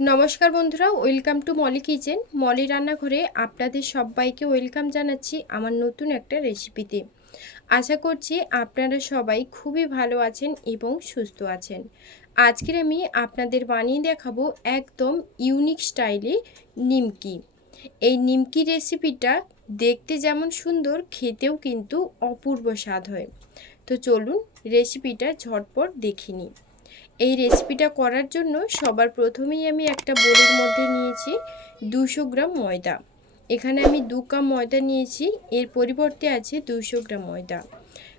নমস্কার বন্ধুরা, welcome to Moli kitchen. Moli রান্নাঘরে আপনাদের সবাইকে ওয়েলকাম জানাচ্ছি আমার নতুন একটা রেসিপিতে। আশা করছি আপনারা সবাই খুবই ভালো আছেন এবং সুস্থ আছেন। আজকের আমি আপনাদের বানিয়ে দেখাবো একদম ইউনিক স্টাইলে নিমকি। এই নিমকি রেসিপিটা দেখতে যেমন সুন্দর, খেতেও কিন্তু অপূর্ব স্বাদ হয়। তো চলুন রেসিপিটা ঝটপট দেখিনি এই রেসিপিটা করার জন্য সবার প্রথমেই আমি একটা বোলের মধ্যে নিয়েছি দুশো গ্রাম ময়দা। এখানে আমি দু কাপ ময়দা নিয়েছি, এর পরিবর্তে আছে দুশো গ্রাম ময়দা।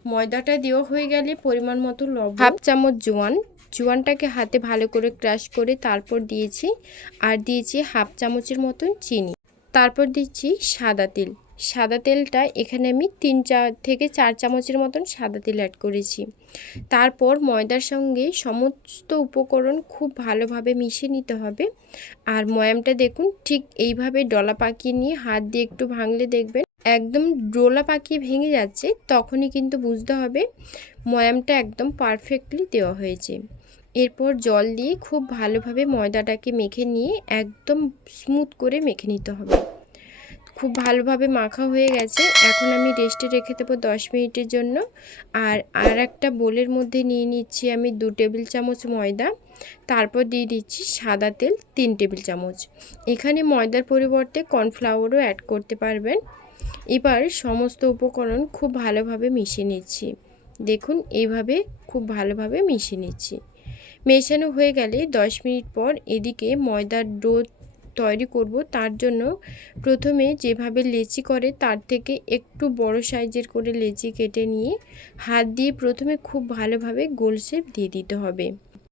ময়দাটা দেওয়া হয়ে গেলে পরিমাণ মতো লবণ। হাফ চামচ জোয়ান। জোয়ানটাকে হাতে ভালো করে ক্রাশ করে তারপর দিয়েছি, আর দিয়েছি হাফ চামচের মতন চিনি। তারপর দিচ্ছি সাদা তেল। সাদা তেলটা এখানে আমি তিন চা, থেকে চার চামচের মতন সাদা তেল অ্যাড করেছি। তারপর ময়দার সঙ্গে সমস্ত উপকরণ খুব ভালোভাবে মিশিয়ে নিতে হবে। আর ময়ামটা দেখুন, ঠিক এইভাবে ডলা পাকিয়ে নিয়ে হাত দিয়ে একটু ভাঙলে দেখবেন একদম ডোলা পাকিয়ে ভেঙে যাচ্ছে, তখনই কিন্তু বুঝতে হবে ময়ামটা একদম পারফেক্টলি দেওয়া হয়েছে। এরপর জল দিয়ে খুব ভালোভাবে ময়দাটাকে মেখে নিয়ে একদম স্মুথ করে মেখে নিতে হবে। খুব ভালোভাবে মাখা হয়ে গেছে। এখন আমি রেস্টে রেখে দেবো দশ মিনিটের জন্য। আর আর একটা বোলের মধ্যে নিয়ে নিচ্ছি আমি দু টেবিল চামচ ময়দা। তারপর দিয়ে দিচ্ছি সাদা তেল তিন টেবিল চামচ। এখানে ময়দার পরিবর্তে কর্নফ্লাওয়ারও অ্যাড করতে পারবেন। এবার সমস্ত উপকরণ খুব ভালোভাবে মিশিয়ে নিচ্ছি। দেখুন, এইভাবে খুব ভালোভাবে মিশিয়ে নিচ্ছি। মেশানো হয়ে গেলে দশ মিনিট পর এদিকে ময়দার ডো তৈরি করব, তার জন্য প্রথমে যেভাবে লেচি করে তার থেকে একটু বড় সাইজের করে লেচি কেটে নিয়ে হাত দিয়ে প্রথমে খুব ভালোভাবে গোল শেপ দিয়ে দিতে হবে।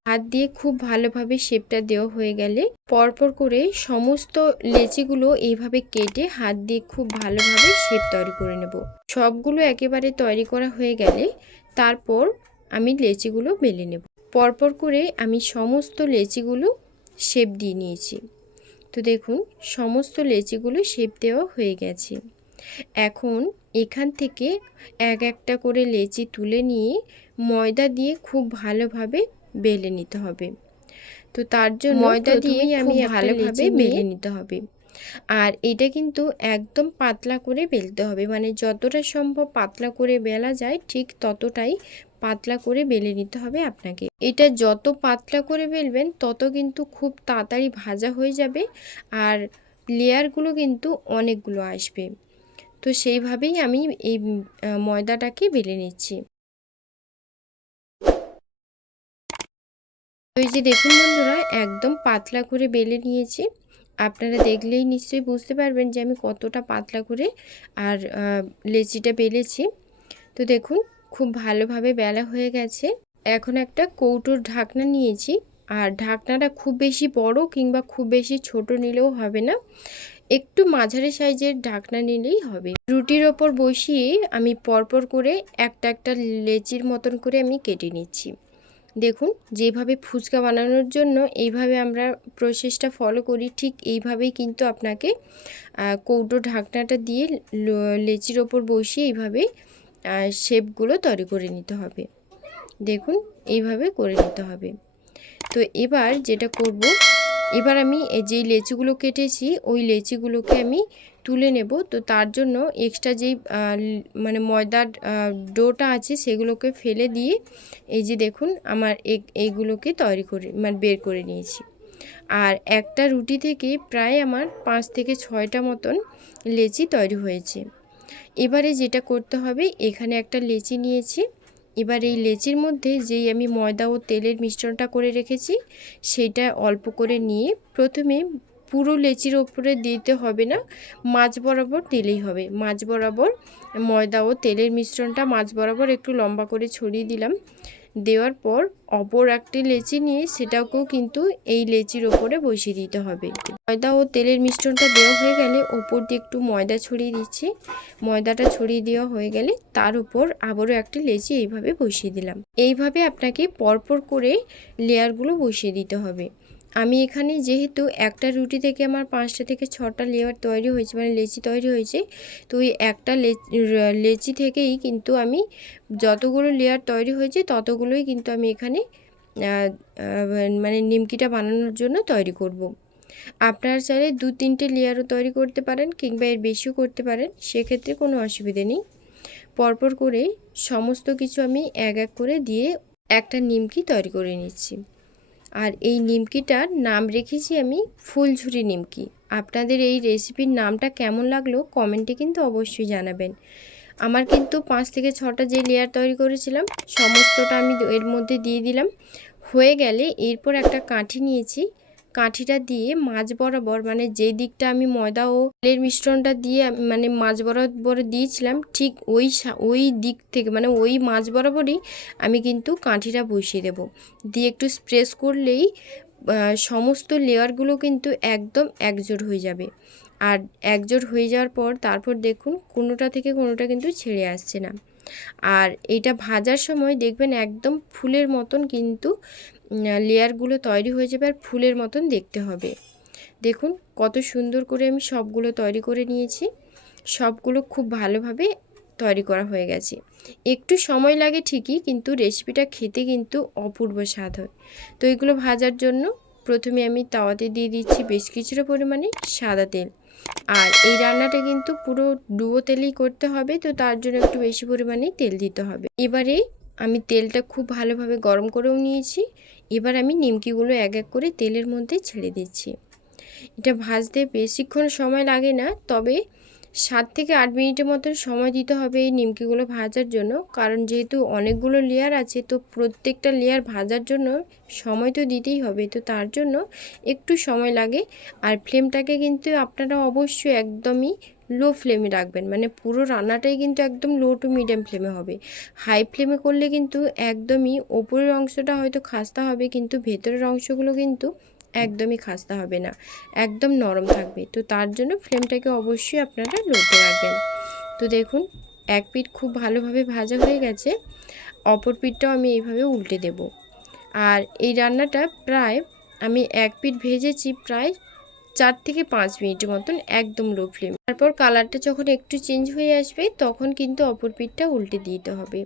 হাত দিয়ে খুব ভালোভাবে শেপটা দেওয়া হয়ে গেলে পরপর করে সমস্ত লেচিগুলো এইভাবে কেটে হাত দিয়ে খুব ভালোভাবে শেপ তৈরি করে নেব। সবগুলো একেবারে তৈরি করা হয়ে গেলে তারপর আমি লেচিগুলো বেলে নেব। পরপর করে আমি সমস্ত লেচিগুলো শেপ দিয়ে নিয়েছি। তো দেখুন সমস্ত লেচিগুলো শেপ দেওয়া হয়ে গেছে। এখন এখান থেকে এক একটা করে লেচি তুলে নিয়ে ময়দা দিয়ে খুব ভালোভাবে বেলে নিতে হবে। তো তার জন্য ময়দা দিয়ে আমি ভালোভাবে বেলে নিতে হবে। আর এটা কিন্তু একদম পাতলা করে বেলতে হবে। মানে যতটা সম্ভব পাতলা করে বেলা যায় ঠিক ততটাই পাতলা করে বেলে নিতে হবে আপনাকে। এটা যত পাতলা করে বেলবেন, তত কিন্তু খুব তাড়াতাড়ি ভাজা হয়ে যাবে আর লেয়ারগুলো কিন্তু অনেকগুলো আসবে। তো সেইভাবেই আমি এই ময়দাটাকে বেলে নিচ্ছি। ওই যে দেখুন বন্ধুরা, একদম পাতলা করে বেলে নিয়েছি। আপনারা দেখলেই নিশ্চয়ই বুঝতে পারবেন যে আমি কতটা পাতলা করে আর লেচিটা বেলেছি। তো দেখুন খুব ভালোভাবে বেলা হয়ে গেছে। এখন একটা কৌটোর ঢাকনা নিয়েছি। আর ঢাকনাটা খুব বেশি বড় কিংবা খুব বেশি ছোট নিলেও হবে না। একটু মাঝারি সাইজের ঢাকনা নিলেই হবে। রুটির ওপর বসিয়ে আমি পরপর করে একটা একটা লেচির মতন করে আমি কেটে নিচ্ছি। দেখুন, যেভাবে ফুচকা বানানোর জন্য এইভাবে আমরা প্রসেসটা ফলো করি, ঠিক এইভাবেই কিন্তু আপনাকে কৌটো ঢাকনাটা দিয়ে লেচির ওপর বসিয়ে এইভাবে শেপগুলো তৈরি করে নিতে হবে। দেখুন, এইভাবে করে নিতে হবে। তো এবার যেটা করব, এবার আমি যেই লেচিগুলো কেটেছি, ওই লেচিগুলোকে আমি তুলে নেব। তো তার জন্য এক্সট্রা যেই মানে ময়দার ডোটা আছে, সেগুলোকে ফেলে দিয়ে এই যে দেখুন, আমার এইগুলোকে তৈরি করে মানে বের করে নিয়েছি। আর একটা রুটি থেকে প্রায় আমার পাঁচ থেকে ছয়টা মতন লেচি তৈরি হয়েছে। এবারে যেটা করতে হবে, এখানে একটা লেচি নিয়েছি। এবার এই লেচির মধ্যে যেই আমি ময়দা ও তেলের মিশ্রণটা করে রেখেছি, সেটা অল্প করে নিয়ে প্রথমে পুরো লেচির ওপরে দিতে হবে না মাছ বরাবর দিলেই হবে। মাছ বরাবর ময়দা ও তেলের মিশ্রণটা মাছ বরাবর একটু লম্বা করে ছড়িয়ে দিলাম। দেওয়ার পর অপর একটি লেচি নিয়ে সেটাকেও কিন্তু এই লেচির ওপরে বসিয়ে দিতে হবে। ময়দা ও তেলের মিশ্রণটা দেওয়া হয়ে গেলে ওপর দিয়ে একটু ময়দা ছড়িয়ে দিচ্ছি। ময়দাটা ছড়িয়ে দেওয়া হয়ে গেলে তার উপর আবারও একটি লেচি এইভাবে বসিয়ে দিলাম। এইভাবে আপনাকে পরপর করে লেয়ারগুলো বসিয়ে দিতে হবে। আমি এখানে যেহেতু একটা রুটি থেকে আমার পাঁচটা থেকে ছটা লেয়ার তৈরি হয়েছে মানে লেচি তৈরি হয়েছে, তো ওই একটা লেচি থেকেই কিন্তু আমি যতগুলো লেয়ার তৈরি হয়েছে, ততগুলোই কিন্তু আমি এখানে মানে নিমকিটা বানানোর জন্য তৈরি করব। আপনারা চাইলে দু তিনটে লেয়ারও তৈরি করতে পারেন কিংবা এর বেশিও করতে পারেন, সেক্ষেত্রে কোনো অসুবিধে নেই পরপর করে সমস্ত কিছু আমি এক এক করে দিয়ে একটা নিমকি তৈরি করে নিচ্ছি আর এই নিমকিটার নাম রেখেছি আমি ফুলঝুরি নিমকি। আপনাদের এই রেসিপির নামটা কেমন লাগল কমেন্টে কিন্তু অবশ্যই জানাবেন। আমার কিন্তু পাঁচ থেকে ছটা যে লেয়ার তৈরি করেছিলাম, সমস্তটা আমি এর মধ্যে দিয়ে দিলাম। হয়ে গেলে এরপর একটা কাঠি নিয়েছি কাঠিটা দিয়ে মাছ বরাবর মানে যে দিকটা আমি ময়দা ও তেলের মিশ্রণটা দিয়ে মানে মাছ বরাবর দিয়েছিলাম, ঠিক ওই ওই দিক থেকে মানে ওই মাছ বরাবরই আমি কিন্তু কাঠিটা বসিয়ে দেব। দিয়ে একটু স্প্রেস করলেই সমস্ত লেয়ারগুলো কিন্তু একদম একজোট হয়ে যাবে। আর একজোট হয়ে যাওয়ার পর তারপর দেখুন কোনোটা থেকে কোনোটা কিন্তু ছেড়ে আসছে না। আর এটা ভাজার সময় দেখবেন একদম ফুলের মতন কিন্তু লেয়ারগুলো তৈরি হয়ে যাবে আর ফুলের মতন দেখতে হবে। দেখুন কত সুন্দর করে আমি সবগুলো তৈরি করে নিয়েছি। সবগুলো খুব ভালোভাবে তৈরি করা হয়ে গেছে। একটু সময় লাগে ঠিকই, কিন্তু রেসিপিটা খেতে কিন্তু অপূর্ব স্বাদ হয়। তো এগুলো ভাজার জন্য প্রথমে আমি তাওয়াতে দিয়ে দিচ্ছি বেশ কিছুটা পরিমাণে সাদা তেল। আর এই রান্নাটা কিন্তু পুরো ডুবো তেলেই করতে হবে, তো তার জন্য একটু বেশি পরিমাণে তেল দিতে হবে। এবারে আমি তেলটা খুব ভালোভাবে গরম করেও নিয়েছি। এবার আমি নিমকিগুলো এক এক করে তেলের মধ্যে ছেড়ে দিচ্ছি। এটা ভাজতে বেশিক্ষণ সময় লাগে না, তবে সাত থেকে আট মিনিটের মতন সময় দিতে হবে এই নিমকিগুলো ভাজার জন্য। কারণ যেহেতু অনেকগুলো লেয়ার আছে, তো প্রত্যেকটা লেয়ার ভাজার জন্য সময় তো দিতেই হবে। তো তার জন্য একটু সময় লাগে। আর ফ্লেমটাকে কিন্তু আপনারা অবশ্যই একদমই লো ফ্লেমে রাখবেন। মানে পুরো রান্নাটাই কিন্তু একদম লো টু মিডিয়াম ফ্লেমে হবে। হাই ফ্লেমে করলে কিন্তু একদমই ওপরের অংশটা হয়তো খাস্তা হবে, কিন্তু ভেতরের অংশগুলো কিন্তু একদমই খাস্তা হবে না, একদম নরম থাকবে। তো তার জন্য ফ্লেমটাকে অবশ্যই আপনারা লোতে রাখবেন। তো দেখুন, এক পিঠ খুব ভালোভাবে ভাজা হয়ে গেছে, অপর পিঠটাও আমি এইভাবে উল্টে দেব। আর এই রান্নাটা প্রায় আমি এক পিঠ ভেজেছি প্রায় চার থেকে পাঁচ মিনিটের মতন একদম লো ফ্লেম। তারপর কালারটা যখন একটু চেঞ্জ হয়ে আসবে, তখন কিন্তু অপর পিঠটা উল্টে দিতে হবে।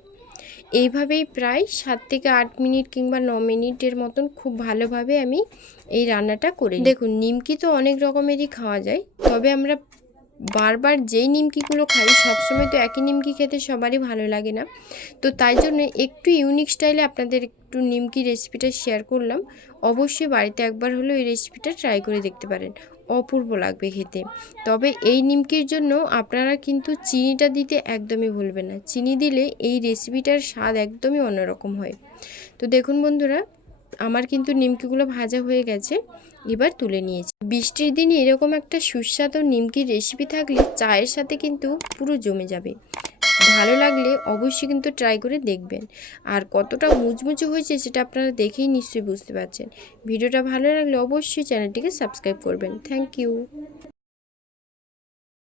এইভাবেই প্রায় সাত থেকে আট মিনিট কিংবা ন মিনিটের মতন খুব ভালোভাবে আমি এই রান্নাটা করি দেখুন, নিমকি তো অনেক রকমেরই খাওয়া যায়, তবে আমরা বারবার যেই নিমকিগুলো খাই, সবসময় তো একই নিমকি খেতে সবারই ভালো লাগে না। তো তাই জন্য একটু ইউনিক স্টাইলে আপনাদের একটু নিমকি রেসিপিটা শেয়ার করলাম। অবশ্যই বাড়িতে একবার হলেও এই রেসিপিটা ট্রাই করে দেখতে পারেন। অপূর্ব লাগবে খেতে। তবে এই নিমকির জন্য আপনারা কিন্তু চিনিটা দিতে একদমই ভুলবেন না। চিনি দিলে এই রেসিপিটার স্বাদ একদমই অন্যরকম হয়। তো দেখুন বন্ধুরা আমার কিন্তু নিমকিগুলো ভাজা হয়ে গেছে, এবার তুলে নিয়েছি। বৃষ্টির দিনে এরকম একটা সুস্বাদু নিমকির রেসিপি থাকলে চায়ের সাথে কিন্তু পুরো জমে যাবে। ভালো লাগলে অবশ্যই কিন্তু ট্রাই করে দেখবেন। আর কতটা মুচমুচে হয়েছে সেটা আপনারা দেখেই নিশ্চয়ই বুঝতে পারছেন। ভিডিওটা ভালো লাগলে অবশ্যই চ্যানেলটিকে সাবস্ক্রাইব করবেন। Thank you